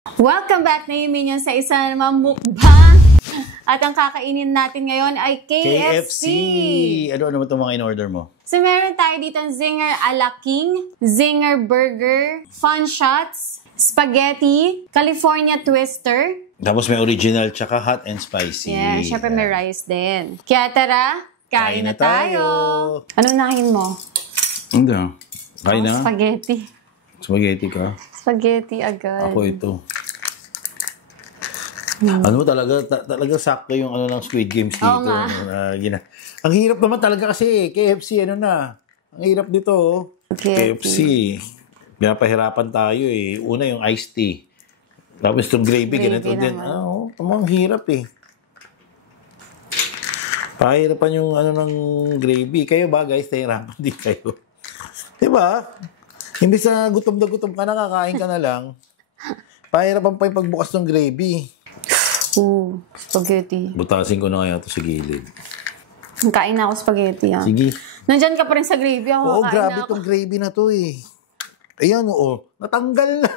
Welcome back na yung Minions sa isa na namang mukbang. At ang kakainin natin ngayon ay KFC. Ano naman itong mga in-order mo? So meron tayo dito Zinger a la King, Zinger Burger, Fun Shots, Spaghetti, California Twister. Tapos may original tsaka hot and spicy. Yeah, syempre may rice din. Kaya tara, kain na tayo. Anong nahin mo? Hindi. Kain na? Spaghetti. Spaghetti ka? Spaghetti agad. Ako ito. Ano talaga sakto yung ano ng Squid Games dito. Oo nga. Ang hirap naman talaga kasi KFC ano na. Ang hirap dito. KFC. Pinapahirapan tayo eh. Una yung iced tea. Tapos itong gravy ganito din. Ang hirap eh. Pahirapan yung ano ng gravy. Kayo ba guys? Nahirapan din kayo. Diba? Imbis na gutom na gutom ka, nakakain ka na lang. Pahirapan pa yung pagbukas ng gravy. Spaghetti. Butasin ko na kaya ito sa gilid. Kain na ako spaghetti. Sige. Nandyan ka pa rin sa gravy. Oo, grabe itong gravy na to eh. Ayan, oo. Natanggal na.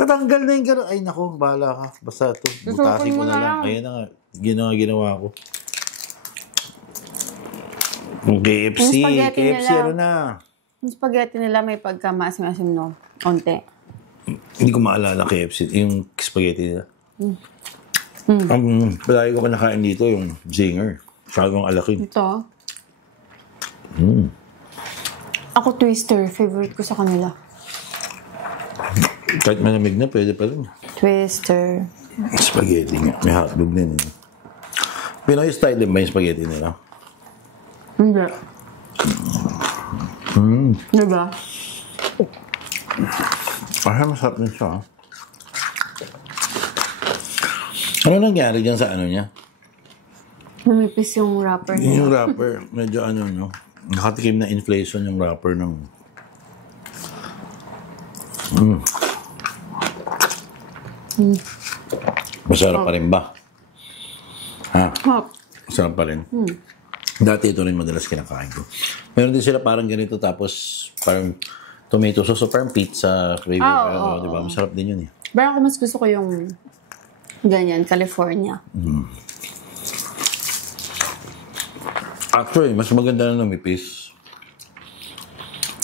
Natanggal na yung gano'n. Ay, naku, bahala ka. Basta ito. Butasin ko na lang. Ayan na nga. Ginawa ko. Yung KFC. KFC ano na. Yung spaghetti nila may pagka-maasim-asim, no? Konti. Hindi ko maalala KFC. Yung spaghetti nila. Palagi ko pa nakain dito yung Zinger. Sagong alakin. Ito? Ako Twister. Favorite ko sa kanila. Kahit malamig na, pwede pa rin. Twister. Spaghetti nga. May hotdog din. Pinoy style din ba yung spaghetti nila? Hindi. Diba? Masarap din siya. Ano nangyari dyan sa ano niya? Namipis yung wrapper niya. Yung wrapper, medyo ano, no? Nakatikim na inflation yung wrapper ng... Masarap pa rin ba? Ha? Masarap pa rin. Dati ito rin madalas kinakain ko. Meron din sila parang ganito tapos parang tomato sauce o parang pizza flavor. Diba? Masarap din yun eh. Pero ako mas gusto ko yung ganyan, California. Actually, mas maganda na lumipis.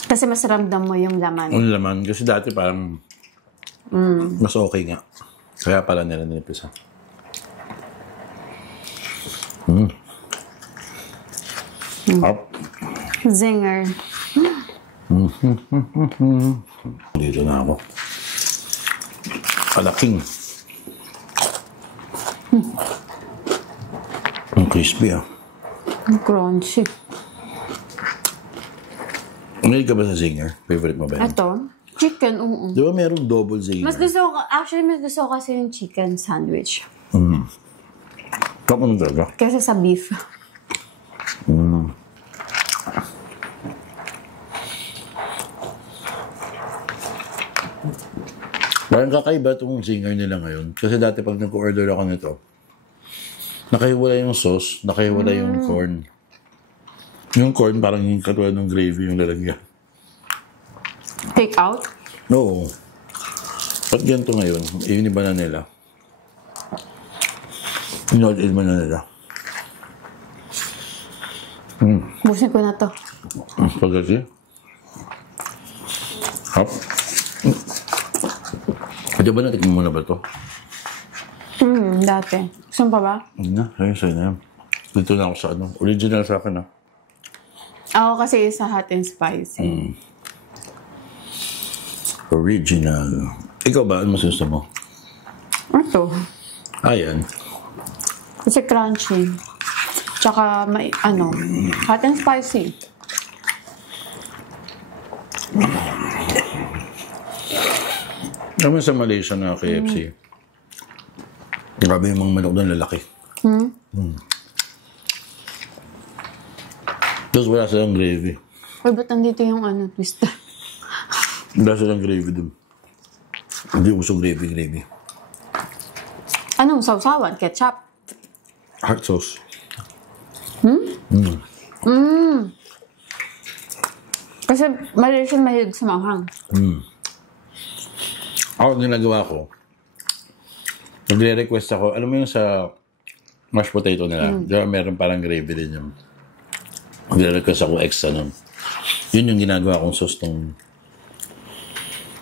Kasi mas ramdam mo yung laman. Yung laman. Kasi dati parang mas okay nga. Kaya pala nila nilipis ha. Zinger. Dito na ako. Alaking. Ang crispy ah. Ang crunchy. Ngayon ka ba sa Zinger? Favorite mo ba yun? Ito? Chicken, Di ba merong double Zinger? mas gusto ko kasi yung chicken sandwich. Tapos talaga? Kesa sa beef. Parang kakaiba itong Zinger nila ngayon. Kasi dati pag nag-order ako nito, nakahiwala yung sauce, nakahiwala yung corn. Yung corn parang yung katulad ng gravy yung lalagyan. Take out? Oo. Ba't ganito ngayon? Iba na nila. Inood-in mo na nila. Busin ko na to. Spaghetti. Hop. Di ba natikman mo na ba ito? Dati. Gusto mo pa ba? Hindi na. Sa'yo na yan. Dito na ako sa ano. Original sa akin, ha? Ako kasi sa hot and spicy. Original. Ikaw ba? Ano mas gusto mo? Ito. Ayan. Kasi crunchy. Tsaka may, hot and spicy. Kami sa Malaysia na KFC. Grabe yung mga manok doon, lalaki. Tapos wala silang gravy. Uy, ba't nandito yung twister? Wala silang gravy doon. Hindi uso gravy. Anong sausawan? Ketchup? Hot sauce. Kasi Malaysian mahilig sa manghang. Ako, ginagawa ko, nagre-request ako, alam mo yung sa mashed potato nila, diba meron parang gravy din yung nagre-request ako extra nun. Yun yung ginagawa kong sauce ng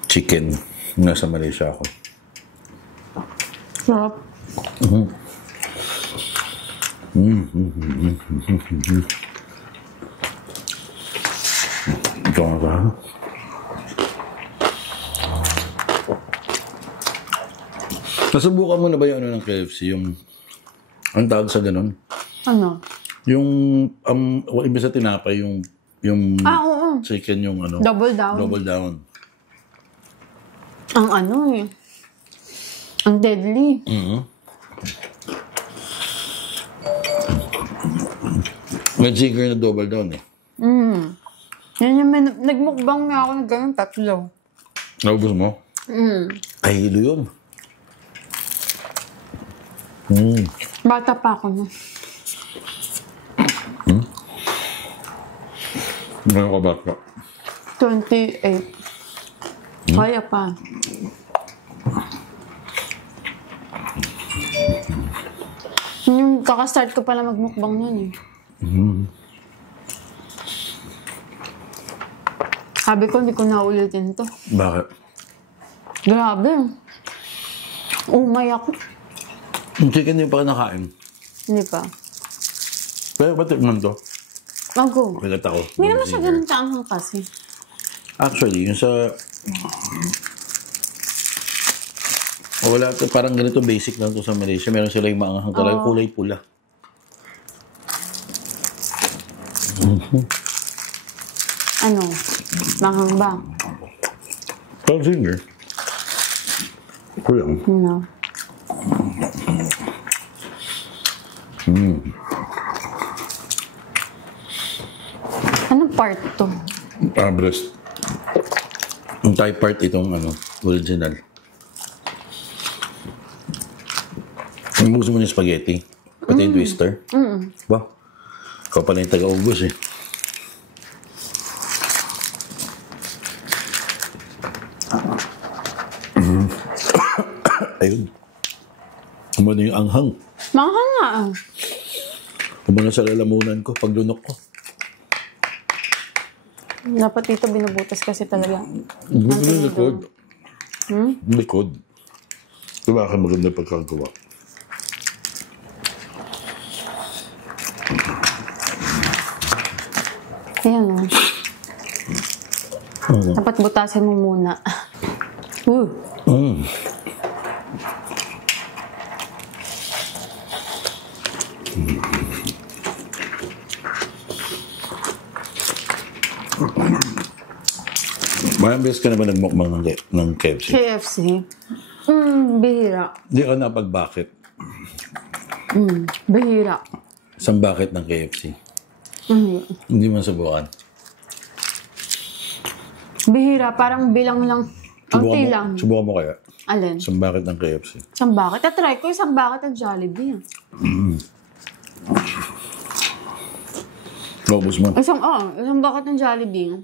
chicken. Nasa Malaysia ako. Sarap. Ito nga ba? Nasubukan mo na ba yung ano ng KFC? Yung, ang tawag sa ganun? Ano? Yung, imbes sa tinapay, yung Oo. chicken, yung ano? Double down. Double down. Ang ano eh. Ang deadly. May chicken na double down eh. Yan yung nagmukbang nga ako ng ganun 3. Naubos mo? Ay, hilo yun. Bata pa ako na. Ngayon ka bata? 28. Kaya pa. Yung kakastart ko pala magmukbang nun eh. Sabi ko, hindi ko na ulitin to. Bakit? Grabe. Umay ako. Yung chicken hindi pa nakain. Hindi pa. Pero ba't tikman to? Ako. Pilat ako. Hindi naman siya ganun kaanghang kasi. Actually, yung sa... Wala, parang ganito basic lang to sa Malaysia. Meron sila yung maanghang talaga, kulay pula. Ano? Manghang ba? Parang singer. Kulang. No. Anong part to? Breast. Yung Thai part itong ano, original. Ang gusto mo yung spaghetti? Pati yung twister? Ba? Ikaw pala yung taga-ubos eh. Ayun. Kumano yung anghang. Manghang nga. Kumano sa lalamunan ko, paglunok ko. Dapat dito binubutas kasi talaga. Gusto mo yung likod? Likod. Diba ka maganda pagkagawa? Ayan o. Dapat butasin mo muna. Mayang beses ka na ba nagmukbang ng KFC? KFC? Bihira. Hindi ka napag-bakit. Bihira. Isang bakit ng KFC? Hindi mo subukan. Bihira, parang bilang lang. Unti lang. Subukan mo kaya? Alin? Isang bakit ng KFC. Isang bakit? Try ko isang bakit ng Jollibee. Lobos mo. Isang bakit ng Jollibee.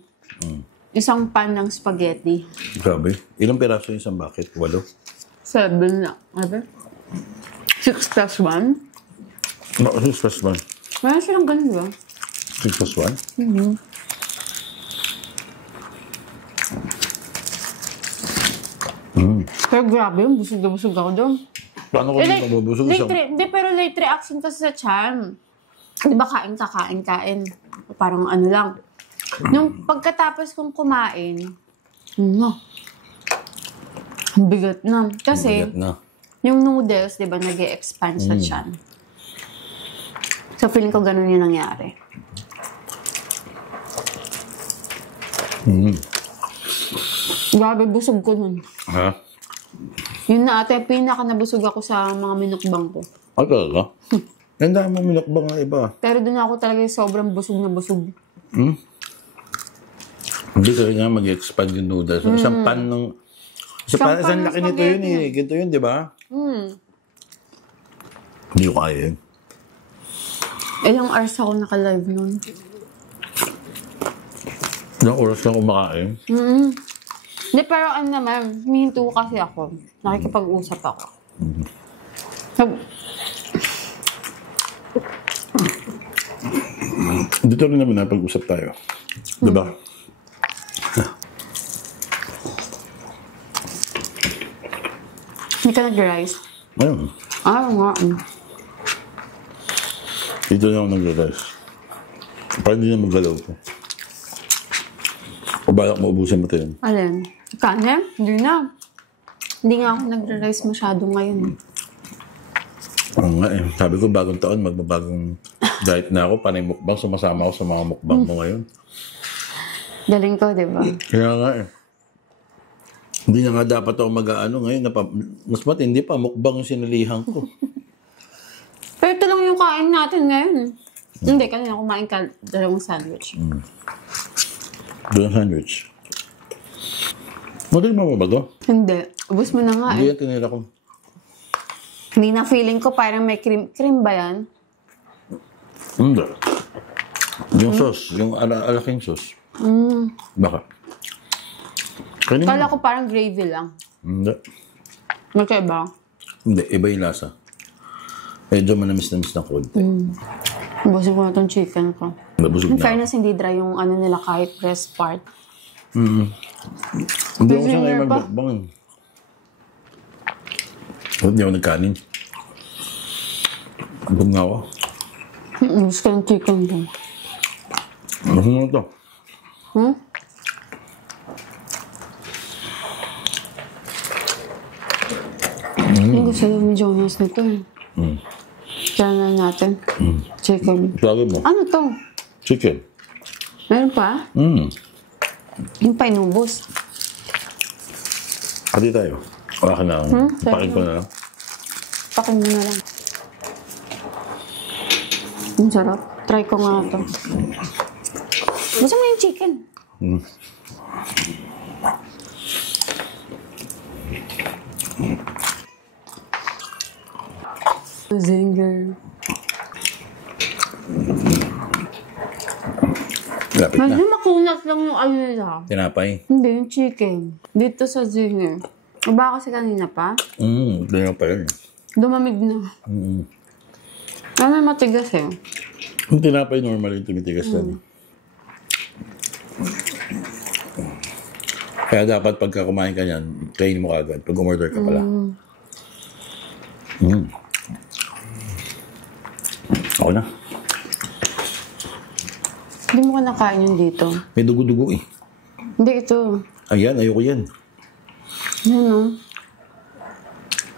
Isang pan ng spaghetti. Grabe. Ilang piraso yung isang bakit? 8? 7 na. Ano? 6 plus 1? No, 6 plus 1. Meron silang ganun ba? 6 plus 1? Pero grabe yun, busog na busog ako doon. Paano ko hindi mabubusog? Hindi, pero late reaction kasi sa chan. Di ba kain. Parang ano lang. Nung pagkatapos kong kumain, ang bigat na. Kasi, yung noodles, di ba, nag-e-expand sa chan. So, feeling ko ganun yung nangyari. Grabe, busog ko nun. Ha? Yun na ate, pinaka nabusog ako sa mga minukbang ko. Ah, talaga? Ang dami mo minukbang nga iba. Pero doon ako talaga sobrang busog na busog. Hindi kasi nga mag-expand yung noodles. Isang pan ng... Isang laki nito yun eh. Ganito yun, di ba? Hindi ko kaya yun. Ilang hours ako naka-live nun. Ilang oras lang kumakain. Hindi, pero ano naman, humihinto kasi ako. Nakikipag-usap ako. So, Dito rin naman napag-usap tayo. Diba? hindi ka nag-rice. Ayun. Nga. Dito na ako nag-realize. Parang hindi na magalaw ko. O balak mo ubusin mo ito yun? Alin? Kanin? Hindi na. Hindi nga ako nag-rice masyado ngayon. Oo nga eh. Sabi ko bagong taon, magbabagong diet na ako. Panay mukbang, sumasama ako sa mga mukbang mo ngayon. Galing ko, di ba? Kaya nga eh. Hindi na nga dapat ako mag-ano ngayon. Mas matindi pa, mukbang yung sinalihan ko. Pero ito lang yung kain natin ngayon. Hindi, kanina kumain ka dalawang sandwich. Doon sandwich. Model mo ba to? Hindi. Ubus mo na nga Hindi eh. yan tinira ko. Hindi na feeling ko parang may cream. Cream ba yan? Hindi. Yung sauce, yung alaking sauce. Baka. Kanina. Kala ko parang gravy lang. Hindi. Magkaiba. Hindi, iba yung lasa. Medyo manamis-namis na konti. Ubusin ko na itong chicken ko. Nabusog In na. fairness, hindi dry yung ano nila kahit breast part. Hindi ako Busy sanay na pa. magbakbang. Hindi ako nagkanin. Abog nga ako. Gusto ko ng chicken ko. Gusto mo ito? Hindi gusto ni Jonas nito eh. Kaya na natin. Chicken. Sabi mo? Ano to? Chicken. Meron pa? Yung pa inubos. Pati tayo. Wala ka na. Pakin ko na lang. Pakin mo na lang. Ang sarap. Try ko nga ito. Gusto mo yung chicken? Zinger. Lapit na. Medyo makunat lang yung ano nila. Tinapay. Hindi, yung chicken. Dito sa Zinger. Iba kasi kanina pa. Tinapay yun. Dumamig na. Ano matigas eh. Yung tinapay normal yung tumitigas lang. Kaya dapat pagka kumain ka niyan, kainin mo kagad. Pag umorder ka pala. Ako na. Hindi mo ka nakain yun dito. May dugo-dugo eh. Hindi, ito. Ayan, ayoko yan. Ano?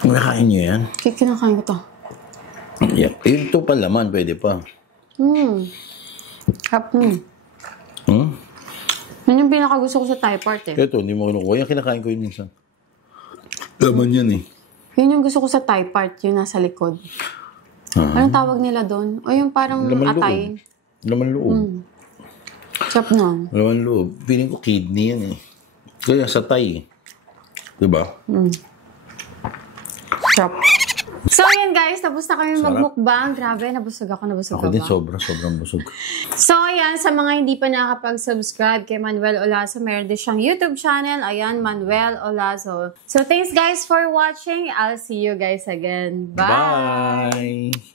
Nakain niyo yan? Kinakain ko to. Yep. Ito pa laman, pwede pa. Hap mo. Yan yung pinakagusto ko sa Thai part eh. Ito, hindi mo kinukuha. Yan, kinakain ko yun minsan. Laman yan eh. Yun yung gusto ko sa Thai part, yung nasa likod. Anong tawag nila doon? O yung parang Laman atay. Laman loob. Sarap nun. Laman loob. Feeling ko kidney yan eh. Kaya sa Thai eh. Diba? Sarap. So, yan guys, tapos na kami Sarap. magmukbang. Grabe, nabusog ako, nabusog Ako din ako. sobrang busog. So, ayan, sa mga hindi pa nakakapag-subscribe kay Manuel Olazo, meron din siyang YouTube channel. Ayan, Manuel Olazo. So, thanks guys for watching. I'll see you guys again. Bye! Bye!